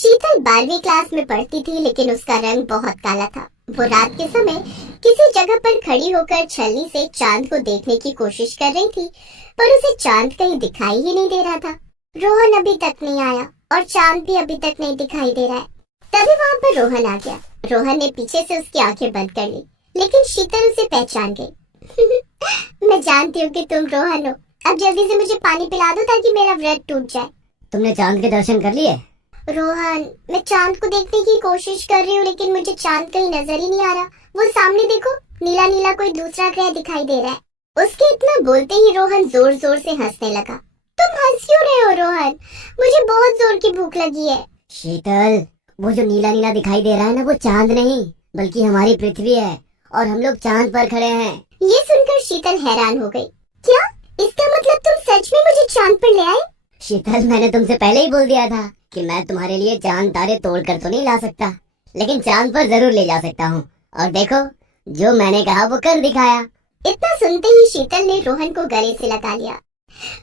शीतल 12वीं क्लास में पढ़ती थी, लेकिन उसका रंग बहुत काला था। वो रात के समय किसी जगह पर खड़ी होकर छलनी से चांद को देखने की कोशिश कर रही थी, पर उसे चांद कहीं दिखाई ही नहीं दे रहा था। रोहन अभी तक नहीं आया और चांद भी अभी तक नहीं दिखाई दे रहा है। तभी वहाँ पर रोहन आ गया। रोहन ने पीछे से उसकी आंखें बंद कर ली, लेकिन शीतल उसे पहचान गई। मैं जानती हूँ कि तुम रोहन हो। अब जल्दी से मुझे पानी पिला दो ताकि मेरा व्रत टूट जाए। तुमने चांद के दर्शन कर लिए? रोहन, मैं चांद को देखने की कोशिश कर रही हूँ, लेकिन मुझे चांद कहीं नजर ही नहीं आ रहा। वो सामने देखो, नीला नीला कोई दूसरा ग्रह दिखाई दे रहा है। उसके इतना बोलते ही रोहन जोर जोर से हंसने लगा। तुम हंस क्यों रहे हो रोहन? मुझे बहुत जोर की भूख लगी है। शीतल, वो जो नीला नीला दिखाई दे रहा है ना, वो चांद नहीं बल्कि हमारी पृथ्वी है और हम लोग चांद पर खड़े हैं। ये सुनकर शीतल हैरान हो गई। क्या इसका मतलब तुम सच में मुझे चांद पर ले आए? शीतल, मैंने तुमसे पहले ही बोल दिया था कि मैं तुम्हारे लिए चांद तारे तोड़ कर तो नहीं ला सकता, लेकिन चांद पर जरूर ले जा सकता हूँ। और देखो, जो मैंने कहा वो कर दिखाया। इतना सुनते ही शीतल ने रोहन को गले से लगा लिया।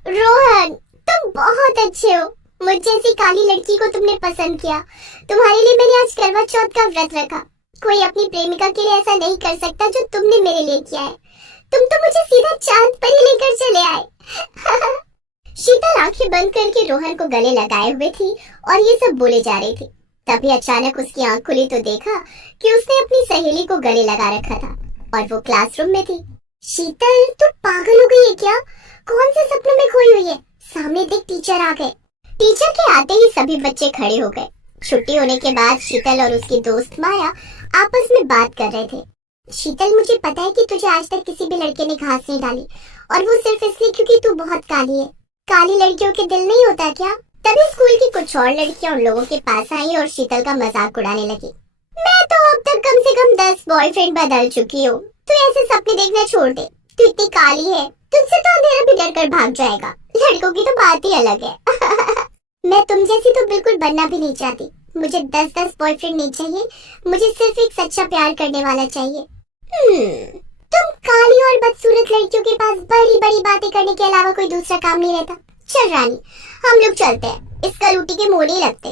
रोहन, तुम बहुत अच्छे हो। मुझ जैसी काली लड़की को तुमने पसंद किया। तुम्हारे लिए मैंने आज करवा चौथ का व्रत रखा। कोई अपनी प्रेमिका के लिए ऐसा नहीं कर सकता जो तुमने मेरे लिए किया है। तुम तो मुझे सीधा चांद पर ही लेकर चले आए। शीतल आंखें बंद करके रोहन को गले लगाए हुए थी और ये सब बोले जा रही थी। तभी अचानक उसकी आंख खुली तो देखा कि उसने अपनी सहेली को गले लगा रखा था और वो क्लासरूम में थी। शीतल, तू पागल हो गई है क्या? कौन से सपनों में खोई हुई है? सामने देख, टीचर आ गए। टीचर के आते ही सभी बच्चे खड़े हो गए। छुट्टी होने के बाद शीतल और उसकी दोस्त माया आपस में बात कर रहे थे। शीतल, मुझे पता है कि तुझे आज तक किसी भी लड़के ने घास नहीं डाली, और वो सिर्फ इसलिए क्योंकि तू बहुत काली है। काली लड़कियों के दिल नहीं होता क्या? तभी स्कूल की कुछ और लड़कियां उन लोगों के पास आई और शीतल का मजाक उड़ाने लगी। मैं तो अब तक कम से कम 10 बॉयफ्रेंड बदल चुकी हूँ। तू ऐसे सपने देखना छोड़ दे। तू इतनी काली है, तुझसे तो अंधेरा भी डर कर भाग जाएगा। लड़कों की तो बात ही अलग है। मैं तुम जैसी तो बिल्कुल बनना भी नहीं चाहती। मुझे 10-10 बॉयफ्रेंड नहीं चाहिए। मुझे सिर्फ एक सच्चा प्यार करने वाला चाहिए। तुम काली और बदसूरत लड़कियों के पास बड़ी बड़ी बातें करने के अलावा कोई दूसरा काम नहीं रहता। चल रानी, हम लोग चलते हैं। इस कलूटी के मोह नहीं लगते।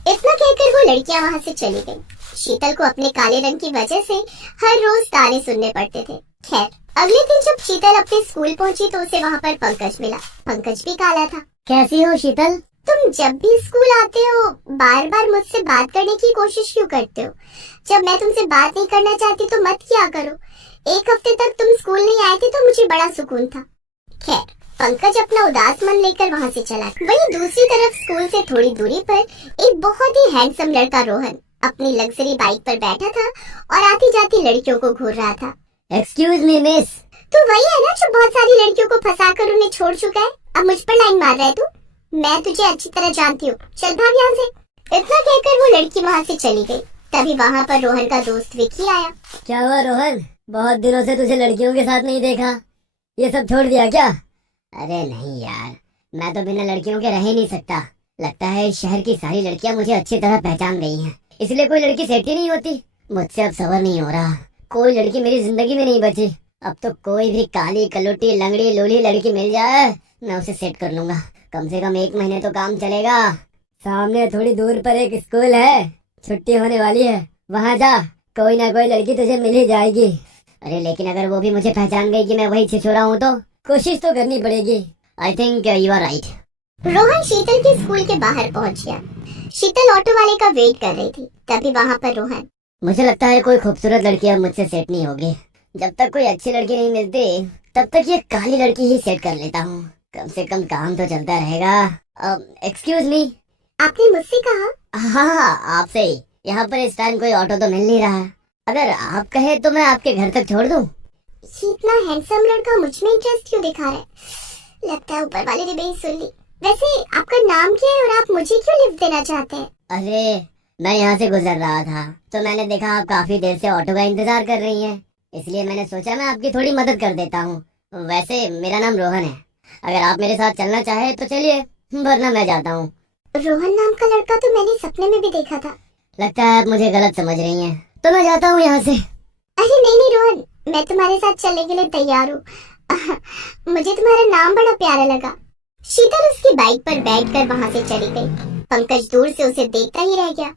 इतना कहकर वो लड़कियां वहां से चली गईं। शीतल को अपने काले रंग की वजह से हर रोज ताने सुनने पड़ते थे। खैर, अगले दिन जब शीतल अपने स्कूल पहुंची तो उसे वहां पर पंकज मिला। पंकज भी काला था। कैसी हो शीतल? तुम जब भी स्कूल आते हो बार बार मुझसे बात करने की कोशिश क्यों करते हो? जब मैं तुमसे बात नहीं करना चाहती तो मत किया करो। एक हफ्ते तक तुम स्कूल नहीं आए थे तो मुझे बड़ा सुकून था। खैर, पंकज अपना उदास मन लेकर वहाँ से चला। वहीं दूसरी तरफ स्कूल से थोड़ी दूरी पर एक बहुत ही हैंडसम लड़का रोहन अपनी लग्जरी बाइक पर बैठा था और आती जाती लड़कियों को घूर रहा था। Excuse me miss. तू वही है ना जो बहुत सारी लड़कियों को फंसाकर उन्हें छोड़ चुका है? अब मुझ पर लाइन मार रहा है तू? मैं तुझे अच्छी तरह जानती हूँ। चल भाग यहाँ से। इतना कहकर वो लड़की वहाँ से चली गई। तभी वहाँ पर रोहन का दोस्त विकी आया। क्या हुआ रोहन? बहुत दिनों से तुझे लड़कियों के साथ नहीं देखा। ये सब छोड़ दिया क्या? अरे नहीं यार, मैं तो बिना लड़कियों के रह ही नहीं सकता। लगता है इस शहर की सारी लड़कियां मुझे अच्छी तरह पहचान गई हैं, इसलिए कोई लड़की सेट ही नहीं होती। मुझसे अब सबर नहीं हो रहा। कोई लड़की मेरी जिंदगी में नहीं बची। अब तो कोई भी काली कलुटी लंगड़ी लोली लड़की मिल जाए, मैं उसे सेट कर लूंगा। कम से कम 1 महीने तो काम चलेगा। सामने थोड़ी दूर पर एक स्कूल है, छुट्टी होने वाली है, वहाँ जा, कोई ना कोई लड़की तुझे मिल ही जाएगी। अरे लेकिन अगर वो भी मुझे पहचान गई कि मैं वही छिछोरा हूँ तो कोशिश तो करनी पड़ेगी। I think you are right. Rohan Sheetal के स्कूल के बाहर पहुंच गया। शीतल ऑटो वाले का वेट कर रही थी। तभी वहाँ पर रोहन। मुझे लगता है कोई खूबसूरत लड़की अब मुझसे सेट नहीं होगी। जब तक कोई अच्छी लड़की नहीं मिलती तब तक ये काली लड़की ही सेट कर लेता हूँ। कम से कम काम तो चलता रहेगा। Excuse me. आपने मुझसे कहा? हाँ, आपसे ही। यहाँ पर इस टाइम कोई ऑटो तो मिल नहीं रहा। अगर आप कहे तो मैं आपके घर तक छोड़ दूँ। इतना हैंडसम लड़का मुझ में इंटरेस्ट क्यों दिखा रहा है? लगता है ऊपर वाले ने भी सुन ली। वैसे आपका नाम क्या है और आप मुझे क्यों लिफ्ट देना चाहते हैं? अरे, मैं यहाँ से गुजर रहा था तो मैंने देखा आप काफी देर से ऑटो का इंतजार कर रही हैं, इसलिए मैंने सोचा मैं आपकी थोड़ी मदद कर देता हूँ। वैसे मेरा नाम रोहन है। अगर आप मेरे साथ चलना चाहे तो चलिए, वरना मैं जाता हूँ। रोहन नाम का लड़का तो मैंने सपने में भी देखा था। लगता है आप मुझे गलत समझ रही हैं, तो मैं जाता हूँ यहाँ से। अरे नहीं रोहन, मैं तुम्हारे साथ चलने के लिए तैयार हूँ। मुझे तुम्हारा नाम बड़ा प्यारा लगा। शीतल उसकी बाइक पर बैठकर वहाँ से चली गई। पंकज दूर से उसे देखता ही रह गया,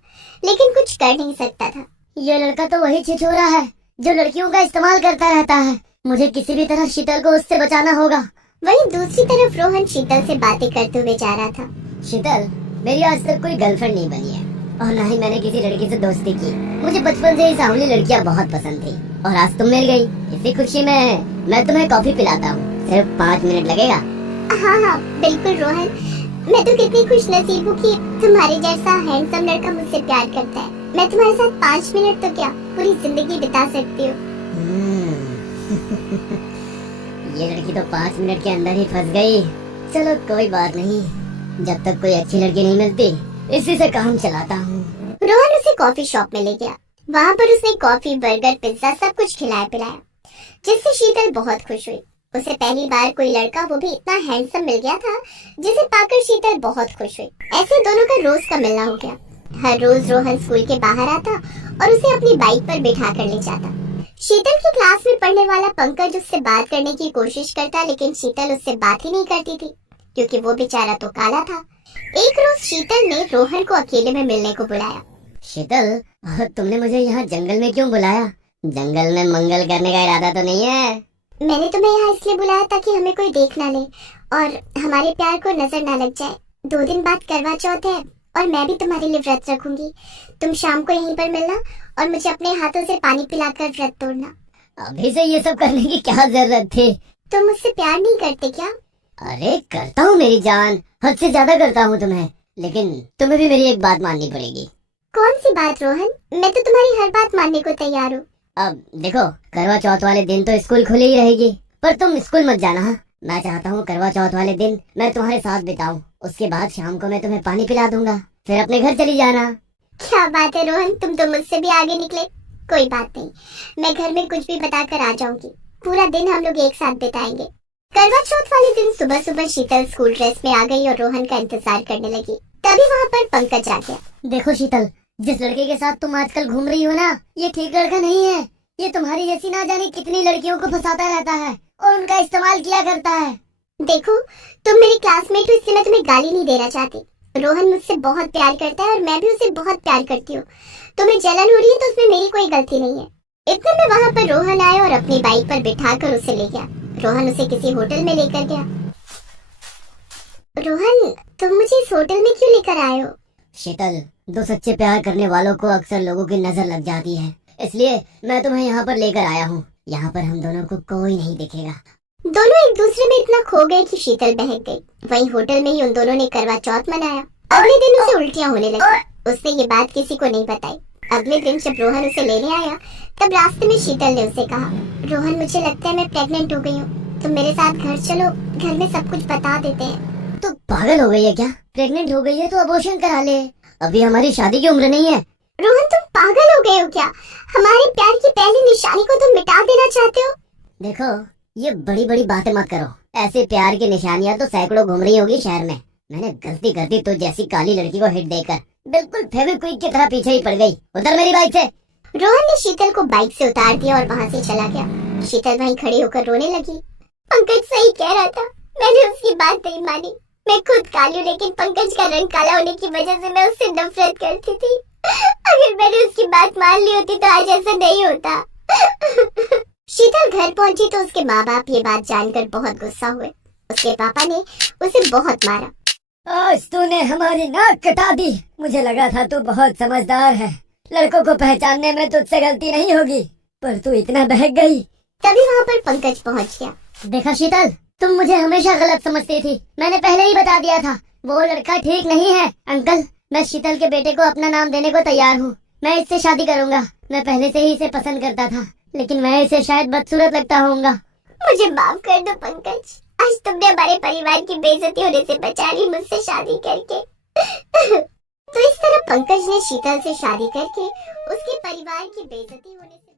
लेकिन कुछ कर नहीं सकता था। ये लड़का तो वही छिछोरा है जो लड़कियों का इस्तेमाल करता रहता है। मुझे किसी भी तरह शीतल को उससे बचाना होगा। वहीं दूसरी तरफ रोहन शीतल से बातें करते हुए जा रहा था। शीतल, मेरी आज तक कोई गर्लफ्रेंड नहीं बनी है और ना ही मैंने किसी लड़की से दोस्ती की। मुझे बचपन से ही सांवली लड़कियां बहुत पसंद थी और आज तुम मिल गई। इसी खुशी में मैं तुम्हें कॉफी पिलाता हूँ। सिर्फ 5 मिनट लगेगा। हाँ हाँ बिल्कुल रोहन, मैं तो कितनी खुश नसीब हूँ कि तुम्हारे जैसा हैंडसम लड़का मुझसे प्यार करता है। मैं तुम्हारे साथ 5 मिनट तो क्या पूरी जिंदगी बिता सकती हूँ। ये लड़की तो 5 मिनट के अंदर ही फंस गई। चलो कोई बात नहीं, जब तक कोई अच्छी लड़की नहीं मिलती इसी से काम चलाता हूँ। रोहन उसे कॉफी शॉप में ले गया। वहाँ पर उसने कॉफी, बर्गर, पिज्जा सब कुछ खिलाया पिलाया, जिससे शीतल बहुत खुश हुई। उसे पहली बार कोई लड़का, वो भी इतना हैंडसम मिल गया था, जिसे पाकर शीतल बहुत खुश हुई। ऐसे दोनों का रोज का मिलना हो गया। हर रोज रोहन स्कूल के बाहर आता और उसे अपनी बाइक पर बिठा कर ले जाता। शीतल की क्लास में पढ़ने वाला पंकज उससे बात करने की कोशिश करता, लेकिन शीतल उससे बात ही नहीं करती थी, क्योंकि वो बेचारा तो काला था। एक रोज शीतल ने रोहन को अकेले में मिलने को बुलाया। शीतल, तुमने मुझे यहाँ जंगल में क्यों बुलाया? जंगल में मंगल करने का इरादा तो नहीं है? मैंने तुम्हें यहाँ इसलिए बुलाया ताकि हमें कोई देख ना ले और हमारे प्यार को नजर ना लग जाए। 2 दिन बाद करवा चौथ है और मैं भी तुम्हारे लिए व्रत रखूंगी। तुम शाम को यहीं पर मिलना और मुझे अपने हाथों से पानी पिलाकर व्रत तोड़ना। अभी से ये सब करने की क्या जरूरत थी? तुम मुझसे प्यार नहीं करते क्या? अरे करता हूँ मेरी जान, हद से ज्यादा करता हूँ तुम्हें, लेकिन तुम्हें भी मेरी एक बात माननी पड़ेगी। कौन सी बात रोहन? मैं तो तुम्हारी हर बात मानने को तैयार हूँ। अब देखो, करवा चौथ वाले दिन तो स्कूल खुली ही रहेगी, पर तुम स्कूल मत जाना। हाँ? मैं चाहता हूँ करवा चौथ वाले दिन मैं तुम्हारे साथ बिताऊं। उसके बाद शाम को मैं तुम्हें पानी पिला दूंगा, फिर अपने घर चली जाना। क्या बात है रोहन, तुम तो मुझसे भी आगे निकले। कोई बात नहीं, मैं घर में कुछ भी बताकर आ जाऊंगी। पूरा दिन हम लोग एक साथ बिताएंगे। करवा चौथ वाले दिन सुबह सुबह शीतल स्कूल ड्रेस में आ गई और रोहन का इंतजार करने लगी। तभी वहाँ पर पंकज आ गया। देखो शीतल, जिस लड़के के साथ तुम आजकल घूम रही हो ना, ये ठीक लड़का नहीं है। ये तुम्हारी जैसी ना जाने कितनी लड़कियों को फंसाता रहता है और उनका इस्तेमाल किया करता है। देखो, तुम मेरी क्लासमेट हो, इसलिए मैं तुम्हें गाली नहीं देना चाहती। रोहन मुझसे बहुत प्यार करता है और मैं भी उसे बहुत प्यार करती हूँ। तुम्हें जलन हो रही है तो उसमें मेरी कोई गलती नहीं है। इतने में वहाँ पर रोहन आया और अपनी बाइक पर बिठाकर उसे ले गया। रोहन उसे किसी होटल में लेकर गया। रोहन, तुम मुझे इस होटल में क्यों लेकर आए हो? शीतल, 2 सच्चे प्यार करने वालों को अक्सर लोगों की नजर लग जाती है, इसलिए मैं तुम्हें यहाँ पर लेकर आया हूँ। यहाँ पर हम दोनों को कोई नहीं देखेगा। दोनों एक दूसरे में इतना खो गए कि शीतल बहक गई। वहीं होटल में ही उन दोनों ने करवा चौथ मनाया। अगले दिन उसे उल्टियाँ होने लगी। उसने ये बात किसी को नहीं बताई। अगले दिन जब रोहन उसे लेने आया, तब रास्ते में शीतल ने उसे कहा, रोहन मुझे लगता है मैं प्रेग्नेंट हो गई हूँ, तुम मेरे साथ घर चलो, घर में सब कुछ बता देते हैं। तो पागल हो गई है क्या? प्रेग्नेंट हो गई है तो अबॉर्शन करा ले, अभी हमारी शादी की उम्र नहीं है। रोहन, तुम पागल हो गए हो क्या? हमारे प्यार की पहली निशानी को तुम मिटा देना चाहते हो? देखो, ये बड़ी बड़ी बातें मत करो। ऐसे प्यार की निशानियां तो सैकड़ों घूम रही होगी शहर में। मैंने गलती कर दी तो जैसी काली लड़की को हिट देकर बिल्कुल फेविक्विक की तरह पीछे ही पड़ गई। उतर मेरी बाइक से। रोहन ने शीतल को बाइक से उतार दिया और वहाँ से चला गया। शीतल वहीं खड़ी होकर रोने लगी। पंकज सही कह रहा था, मैंने उसकी बात नहीं मानी। मैं खुद काली हूँ, लेकिन पंकज का रंग काला होने की वजह से मैं उससे नफरत करती थी। अगर मैंने उसकी बात मान ली होती तो आज ऐसा नहीं होता। शीतल घर पहुंची तो उसके माँ बाप ये बात जानकर बहुत गुस्सा हुए। उसके पापा ने उसे बहुत मारा। आज तूने हमारी नाक कटा दी। मुझे लगा था तू बहुत समझदार है, लड़कों को पहचानने में तुझसे गलती नहीं होगी, पर तू इतना बहक गई। तभी वहाँ पर पंकज पहुँच गया। देखा शीतल, तुम मुझे हमेशा गलत समझती थी। मैंने पहले ही बता दिया था, वो लड़का ठीक नहीं है। अंकल, मैं शीतल के बेटे को अपना नाम देने को तैयार हूँ। मैं इससे शादी करूँगा। मैं पहले से ही इसे पसंद करता था, लेकिन मैं इसे शायद बदसूरत लगता होऊंगा। मुझे माफ कर दो पंकज, आज तुमने हमारे परिवार की बेइज्जती होने से बचा ली मुझसे शादी करके। तो इस तरह पंकज ने शीतल से शादी करके उसके परिवार की बेइज्जती होने से